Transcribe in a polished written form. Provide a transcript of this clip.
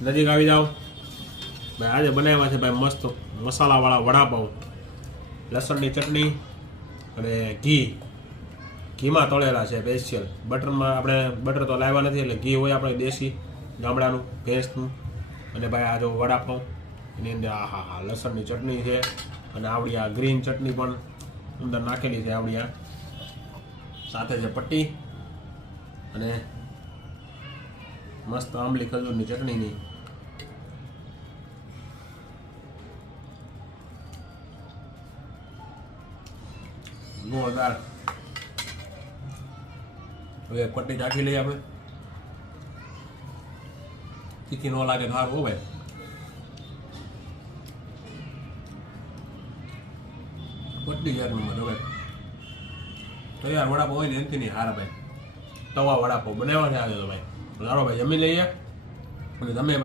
નજીક આવી જાઓ ભાઈ. આજે બનાવ્યા છે ભાઈ મસ્ત મસાલાવાળા વડાપાઉં, લસણની ચટણી અને ઘીમાં તળેલા છે સ્પેશિયલ. બટરમાં આપણે બટર તો લાવ્યા નથી, એટલે ઘી હોય આપણે દેશી ગામડાનું ભેંસનું. અને ભાઈ આ જો વડાપાઉં, એની અંદર હા લસણની ચટણી છે અને આવડી આ ગ્રીન ચટણી પણ અંદર નાખેલી છે આવડી આ સાથે છે પટ્ટી અને મસ્ત આંબલી ખજૂરની ચટણીની. ગોળદાર. હવે પટ્ટી ચાખી લઈએ આપણે. તીખી ન લાગે તો સારું ભાઈ. પટ્ટી યાર નંબર હવે તૈયાર વડાપાવ હોય ને એનાથી નહીં હારા ભાઈ. તવા વડાપાવ બનાવવા છે આજે તો ભાઈ. સારો ભાઈ જમી લઈએ અને તમે